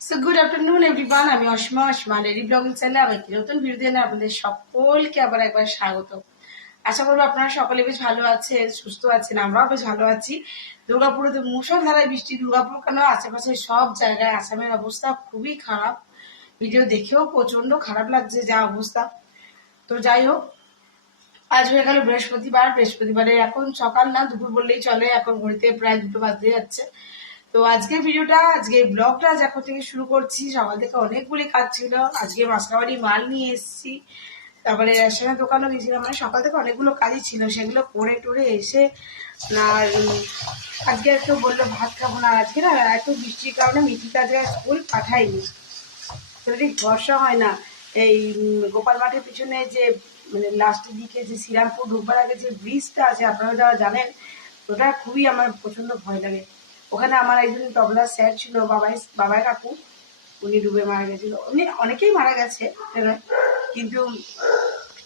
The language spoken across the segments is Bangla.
সো গুড আফটারনুন এভরিওয়ান, আমি অসীমা লেডি ব্লগিং চ্যানেলে আবার একটি নতুন ভিডিও দিয়ে আপনাদের সকলকে আবার একবার স্বাগত। আশা করবো আপনারা সকলে বেশ ভালো আছেন, সুস্থ আছেন, আমরাও বেশ ভালো আছি। দুর্গাপুরে তো মুষলধারায় বৃষ্টি, দুর্গাপুর কেন আশেপাশে সব জায়গায় আসামের অবস্থা খুবই খারাপ। ভিডিও দেখেও প্রচন্ড খারাপ লাগছে যা অবস্থা। তো যাই হোক, আজ হয়ে গেল বৃহস্পতিবারে এখন সকাল না দুপুর বললেই চলে, এখন ঘড়িতে প্রায় 2টো বাজতে যাচ্ছে। তো আজকে ব্লগটা এখন থেকে শুরু করছি। সকাল থেকে অনেকগুলি কাজ ছিল। আজকে মাসকাবাড়ি মাল নিয়ে এসেছি, তারপরে রেশনের দোকানও গেছিলাম। মানে সকাল থেকে অনেকগুলো কাজই ছিল, সেগুলো করে টোরে এসে আর আজকে একটু বললো ভাত খাবো না। আজকে না এত বৃষ্টির কারণে মিঠিকে আজকে স্কুল পাঠাইনি। সেটা ঠিক ভরসা হয় না। এই গোপাল মাঠের পিছনে যে মানে লাস্টের দিকে যে শ্রীরামপুর ঢুকবার আগে যে ব্রিজটা আছে, আপনারা যারা জানেন, ওটা খুবই আমার প্রচন্ড ভয় লাগে। ওখানে আমার একজন তবলা স্যার ছিল, বাবাই কাকু, উনি ডুবে মারা গেছিল। উনি অনেকেই মারা গেছে কিন্তু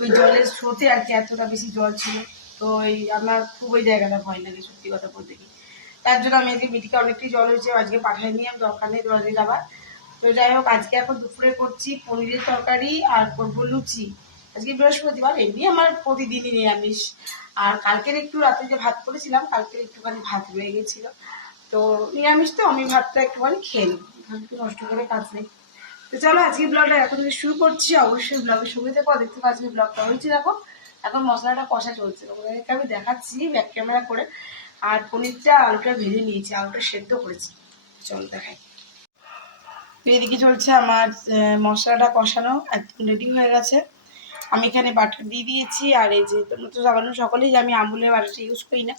ওই জলের স্রোতে আর কি এতটা বেশি জল ছিল। তো এই আমার খুব ওই জায়গাটা ভয় লাগে সত্যি কথা বলতে কি। তার জন্য আমি আজকে মিটিকে অনেকটাই জল হয়েছে, আজকে পাঠাইনি, আমি দরকার নেই দৌড়াতে যাবার। তো যাই হোক, আজকে এখন দুপুরে করছি পনিরের তরকারি আর করবো লুচি। আজকে বৃহস্পতিবার, এমনি আমার প্রতিদিনই নিরামিষ। আর কালকের একটু রাতে যে ভাত করেছিলাম, কালকের একটুখানি ভাত রয়ে গেছিল। তো নিরামিষ তো আমি ভাতটা একটুখানি খেয়ে নেব, একটু নষ্ট করে কাজ নেই। তো চলো আজকে ব্লগটা এখন থেকে শুরু করছি। অবশ্যই ব্লগের শুরু থেকে দেখতে পাচ্ছি ব্লগটা হয়েছে। দেখো এখন মশলাটা কষা চলছে, ওদেরকে আমি দেখাচ্ছি ব্যাক ক্যামেরা করে। আর পনিরটা আলুটা ভেজে নিয়েছি, আলুটা সেদ্ধ করেছি। চলো দেখাই। এদিকে চলছে আমার মশলাটা কষানো একদম রেডি হয়ে গেছে। আমি এখানে বাটার দিয়ে দিয়েছি। আর এই যে তোমরা তো জানো সকলেই যে আমি আমুলের বাটারটা ইউজ করি না।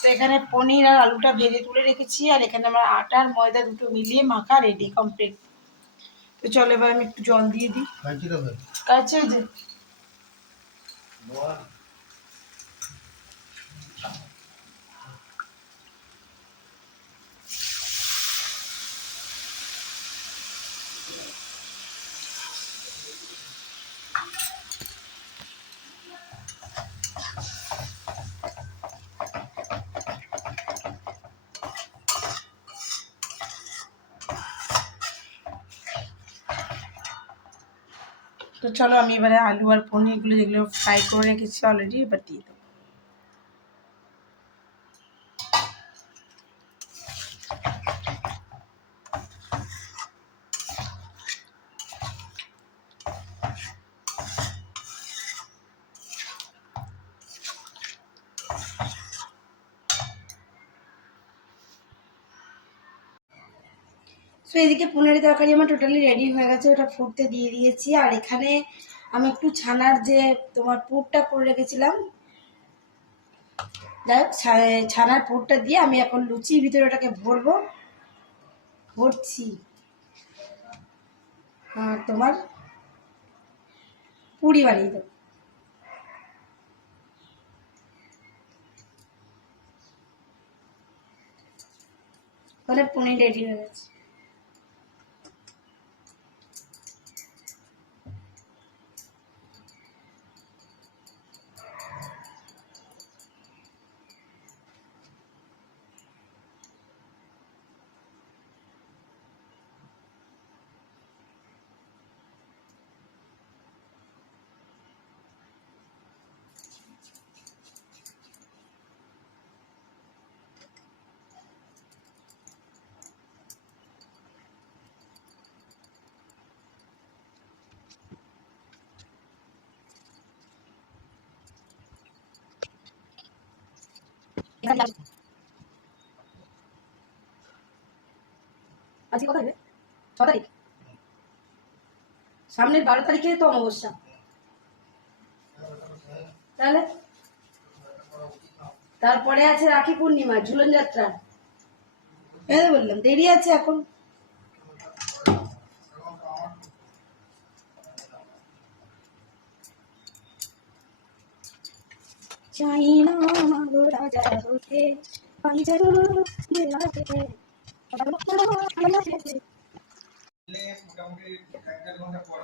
তো এখানে পনির আর আলুটা ভেজে তুলে রেখেছি। আর এখানে আমার আটা আর ময়দা দুটো মিলিয়ে মাখা রেডি কমপ্লিট। তো চলো এবার আমি একটু জল দিয়ে দিই। কাছে যে তো চলো আমি এবারে আলু আর পনিরগুলো যেগুলো ফ্রাই করে রেখেছি অলরেডি এবার দিয়ে দেবো। তো এদিকে পনিরের তরকারি আমার টোটালি রেডি হয়ে গেছে, ওটা ফুটতে দিয়ে দিয়েছি। আর এখানে আমি একটু ছানার যে তোমার পুরটা করে রেখেছিলাম, যাই হোক ছানার পুরটা দিয়ে আমি এখন লুচির ভিতরে ওটাকে ভরছি। আর তোমার পুরি বানিয়ে দেবো। তাহলে পনির রেডি হয়ে গেছে। আজকে কত হবে? 6 তারিখ। সামনের 12 তারিখে তো অমাবস্যা। তাহলে তারপরে আছে রাখি পূর্ণিমা, ঝুলন যাত্রা। বললাম দেরি আছে এখন। চাই না মাগো রাজা হতে, পাঞ্জারু জেলাতে মোটামুটি 1-1.5 ঘন্টা পর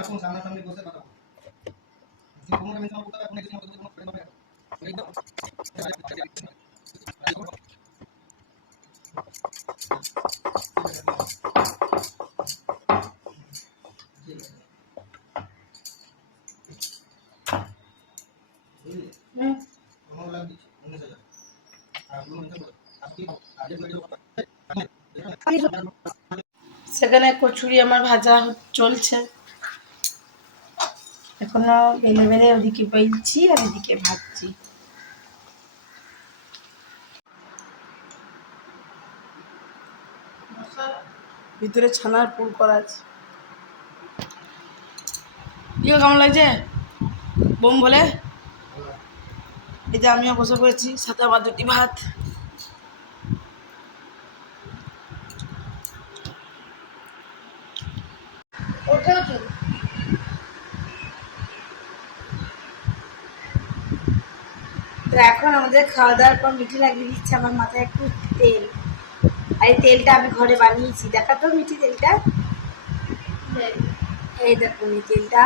এখন সামনাসামনি বসে কথা বলবো। কোমরে মেশানো করতে হবে, কোনো কিছু মতো করে পাবে। একদম সেখানে কচুরি আমার ভাজা চলছে, এখনো বেলে বেলে ওদিকে বেলছি আর এদিকে ভাজছি। ভিতরে ছানার পুর করা আছে। ইয়ে কেমন লাগছে বোম বলে? এই যে আমিও বসে পড়েছি, সাথে আমার দুটি ভাত। তো এখন আমাদের খাওয়া দাওয়ার পর মিঠি লাগিয়ে দিচ্ছে আমার মাথায় একটু তেল। আর এই তেলটা আমি ঘরে বানিয়েছি, দেখা তো মিঠি তেলটা। এই দেখুন এই তেলটা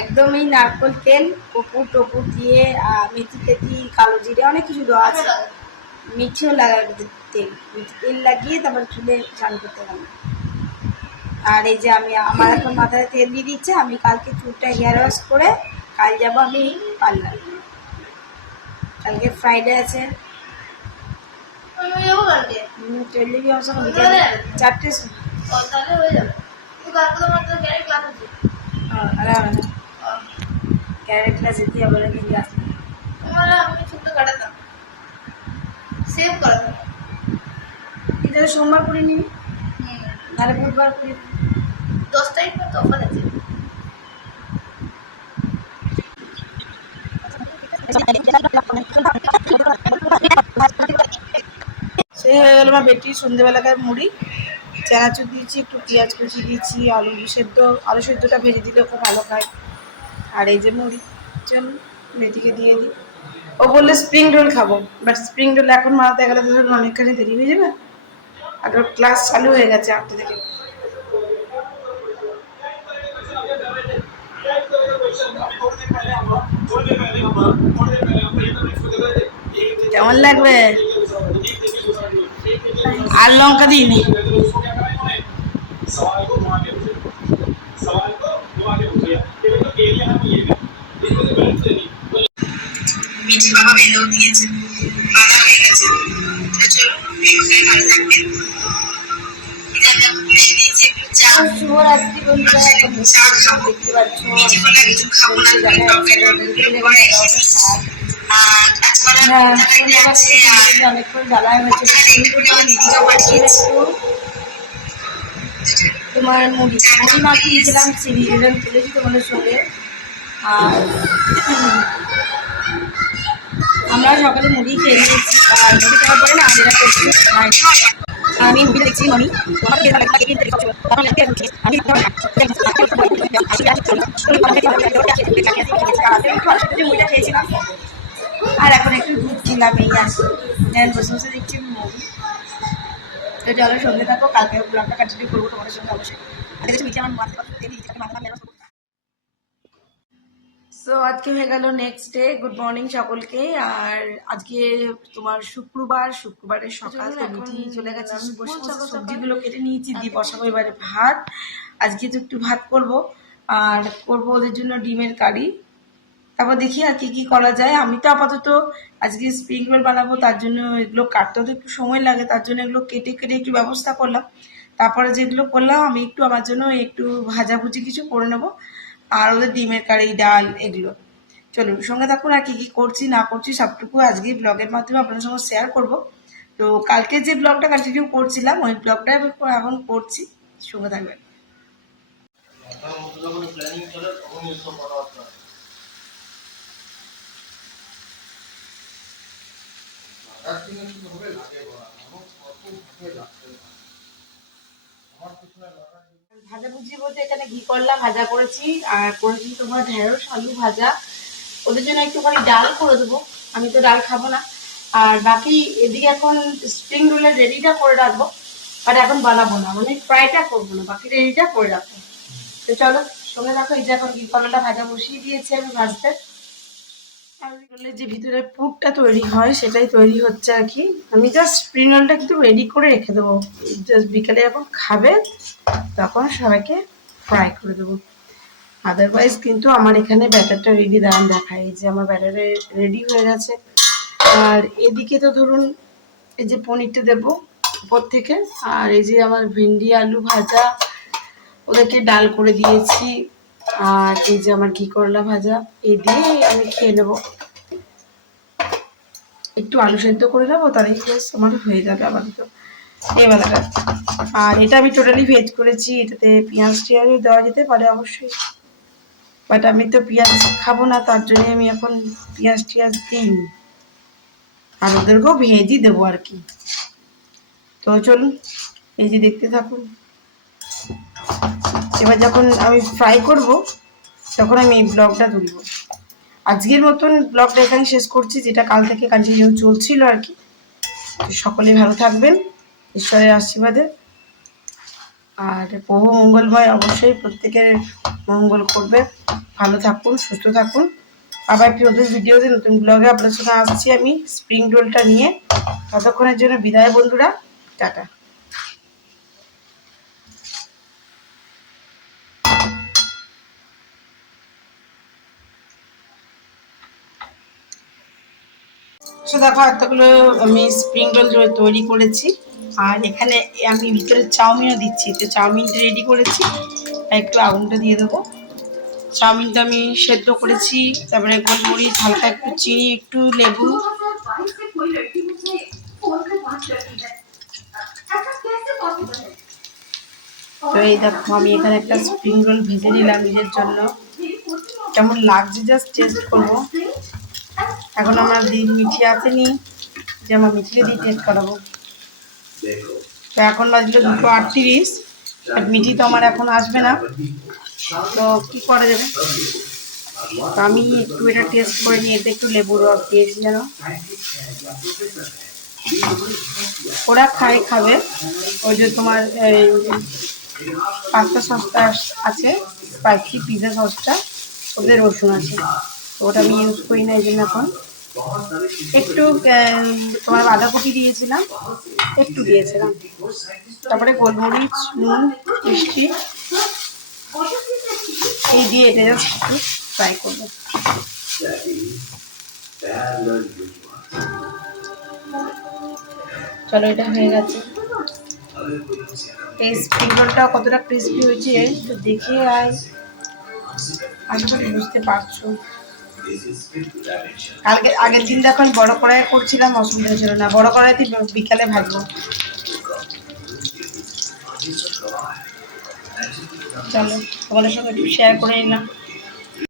একদমই নারকোল তেল, কপুর টপুর দিয়ে মেথি টেথি কালো জিরে অনেক কিছু দেওয়া আছে। মিঠিও লাগাবে তেল, তেল লাগিয়ে তারপর চুলে চান করতে হবে। আর এই যে আমার এখন মাথায় তেল দিয়ে দিচ্ছে, আমি কালকে চুলটা হেয়ার ওয়াশ করে কাল যাবো আমি পার্লার। কালকে ফ্রাইডে আছে, চারটে ক্যারেট ক্লাস যেতে হবে না, কিন্তু আসতে আমি চুলটা কাটাতাম সেভ করাতাম। এটা সোমবার করে নিবি, তাহলে বুধবার করে 10 তারিখ তো অফার আছে। সেই হয়ে গেল আমার বেটির সন্ধ্যেবেলাকার মুড়ি। চানাচুর দিয়েছি, একটু পেঁয়াজ কুচি দিয়েছি, আলু সেদ্ধটা ভেজে দিলে খুব ভালো খায়। আর এই যে মুড়ি, চল বেটিকে দিয়ে দিই। ও বললে স্প্রিং রোল খাবো, বাট স্প্রিং রোল এখন বানাতে গেলে তো অনেকখানি দেরি হয়ে যাবে। আর ওর ক্লাস চালু হয়ে গেছে 8টা থেকে। কেমন লাগবে? আর লঙ্কা দিইনি। মিঠি বাবা বেলেও দিয়েছে, বাবা হয়ে গেছে। চলো ভালো থাকবেন। শুভরাত্রি বন্ধুরা, চা খাবো, দেখতে পাচ্ছ অনেকক্ষণ জ্বালা হয়েছে। তোমার মুড়ি মাখিয়ে দিয়েছিলাম, চিনি দিলাম, তুলেছি তোমাদের সঙ্গে। আর আমরা সকালে মুড়ি খেয়ে নিয়েছি, আর মুড়ি খাওয়ার পরে না যেটা করছি আমি মুড়ি দেখছি আমি মুড়িটা খেয়েছিলাম। আর এখন একটু দুধ দিলাম, এই আসি বসে বসে দেখছি মুভি। তো চলো সঙ্গে থাকো, কালকে ব্লগটা কন্টিনিউ করবো তোমাদের সঙ্গে অবশ্যই। সো আজকে হয়ে গেল নেক্সট ডে। গুড মর্নিং সকলকে। আর আজকে তোমার শুক্রবারের সকাল, তো মিঠি চলে গেছে, সবজিগুলো কেটে নিয়েছি, দিয়ে বসাবো এবারে ভাত। আজকে তো একটু ভাত করব, আর করব ওদের জন্য ডিমের কারি। তারপর দেখি আর কি কি করা যায়। আমি তো আপাতত আজকে স্প্রিং রোল বানাবো, তার জন্য এগুলো কাটতে তো একটু সময় লাগে, তার জন্য এগুলো কেটে কেটে একটু ব্যবস্থা করলাম। তারপরে যেগুলো করলাম আমি একটু আমার জন্য একটু ভাজাভুজি কিছু করে নেবো, আর ওদের ডিমের কারি, ডাল, এগুলো। চলুন সঙ্গে থাকুন, আর কি কি করছি না করছি সবটুকু আজকে ব্লগের মাধ্যমে আপনাদের সঙ্গে শেয়ার করব। তো কালকে যে ব্লগটা কন্টিনিউ করছিলাম ওই ব্লগটা এখন করছি, সঙ্গে থাকবেন। একদিনে শুধু হবে লাগে বলা আমার কত ভাবে লাগছে আমার পিছনে লাগা ভাজা ভুজি বলতে এখানে ঘি করলা ভাজা করেছি আর করেছি তোমার ঢেঁড়স আলু ভাজা। ওদের জন্য একটুখানি ডাল করে দেবো, আমি তো ডাল খাবো না। আর বাকি এদিকে এখন স্প্রিং রোলের রেডিটা করে রাখবো, বাট এখন বানাবো না, মানে ফ্রাইটা করবো না, বাকি রেডিটা করে রাখবো। তো চলো সঙ্গে রাখো। এই যে এখন ঘি করলাটা ভাজা বসিয়ে দিয়েছি আমি ভাজতে। আর রোলের যে ভিতরে পুরটা তৈরি হয় সেটাই তৈরি হচ্ছে আর কি। আমি জাস্ট স্প্রিং রোলটা কিন্তু রেডি করে রেখে দেবো, জাস্ট বিকেলে যখন খাবে তখন সবাইকে ফ্রাই করে দেবো। আদারওয়াইজ কিন্তু আমার এখানে ব্যাটারটা রেডি, দাঁড়ান দেখায়। এই যে আমার ব্যাটারে রেডি হয়ে গেছে। আর এদিকে তো ধরুন এই যে পনিরটা দেবো উপর থেকে, আর এই যে আমার ভেন্ডি আলু ভাজা, ওদেরকে ডাল করে দিয়েছি। আর এই যে আমার ঘি করলা ভাজা, এই দিয়ে আমি খেয়ে নেবো। একটু আলু সেদ্ধ করে নেবো, তাহলেই বেশ আমার হয়ে যাবে আপাতত এই বেলাটা। আর এটা আমি টোটালি ভেজ করেছি, এটাতে পেঁয়াজ টিয়াজও দেওয়া যেতে পারে অবশ্যই, বাট আমি তো পেঁয়াজ খাবো না, তার জন্য আমি এখন পেঁয়াজ টিয়াজ দিইনি। আর ওদেরকেও ভেজই দেবো আর কি। তো চলুন এই যে দেখতে থাকুন। এবার যখন আমি ফ্রাই করব তখন আমি এই ব্লগটা তুলব। আজকের মতন ব্লগটা এখানে শেষ করছি, যেটা কাল থেকে কন্টিনিউ চলছিল আর কি। তো সকলে ভালো থাকবেন ঈশ্বরের আশীর্বাদে। আর প্রভু মঙ্গলময় অবশ্যই প্রত্যেকের মঙ্গল করবে। ভালো থাকুন, সুস্থ থাকুন। আবার একটি নতুন ভিডিওতে নতুন ব্লগে আপনার সঙ্গে আসছি আমি স্প্রিং রোলটা নিয়ে। ততক্ষণের জন্য বিদায় বন্ধুরা, টাটা। সো দেখো এতগুলো আমি স্প্রিং রোল তৈরি করেছি। আর এখানে আমি ভিতরে চাউমিনও দিচ্ছি, তো চাউমিনটা রেডি করেছি। একটু আগুনটা দিয়ে দেবো। চাউমিনটা আমি সেদ্ধ করেছি, তারপরে গোলমরিচ, হালকা একটু চিনি, একটু লেবু। তো এই দেখো আমি এখানে একটা স্প্রিং রোল ভেজে নিলাম নিজের জন্য। কেমন লাগছে জাস্ট টেস্ট করবো। এখন আমার মিঠি আসেনি, যে আমার মিঠিকে দিয়ে টেস্ট করাবো। তো এখন বাজলো 2:38, আর মিঠি তো আমার এখন আসবে না, তো কি করা যাবে। তো আমি একটু এটা টেস্ট করে নিয়ে, এতে একটু লেবুর রস দিয়েছি যেন। ওরা খাবে ওই যে তোমার পাস্তা সসটা আছে, স্পাইসি পিৎজা সসটা, ওদের রসুন আছে, তো ওটা আমি ইউজ করি না, এই জন্য এখন একটু তোমার বাঁধাকপি দিয়েছিলাম, একটু দিয়েছিলাম, তারপরে গোলমরিচ, নুন, মিষ্টি এই দিয়ে এটা জাস্ট একটু ফ্রাই করবো। চলো এটা হয়ে গেছে। এই স্প্রিং রোলটা কতটা ক্রিস্পি হয়েছে তো দেখে আশা করি বুঝতে পারছো। আগের দিন দেখো আমি বড় কড়াই করছিলাম, অসুবিধা ছিল না, বড় কড়াইতে বিকালে ভাজবো। চলো তোমাদের সঙ্গে একটু শেয়ার করে নিলাম।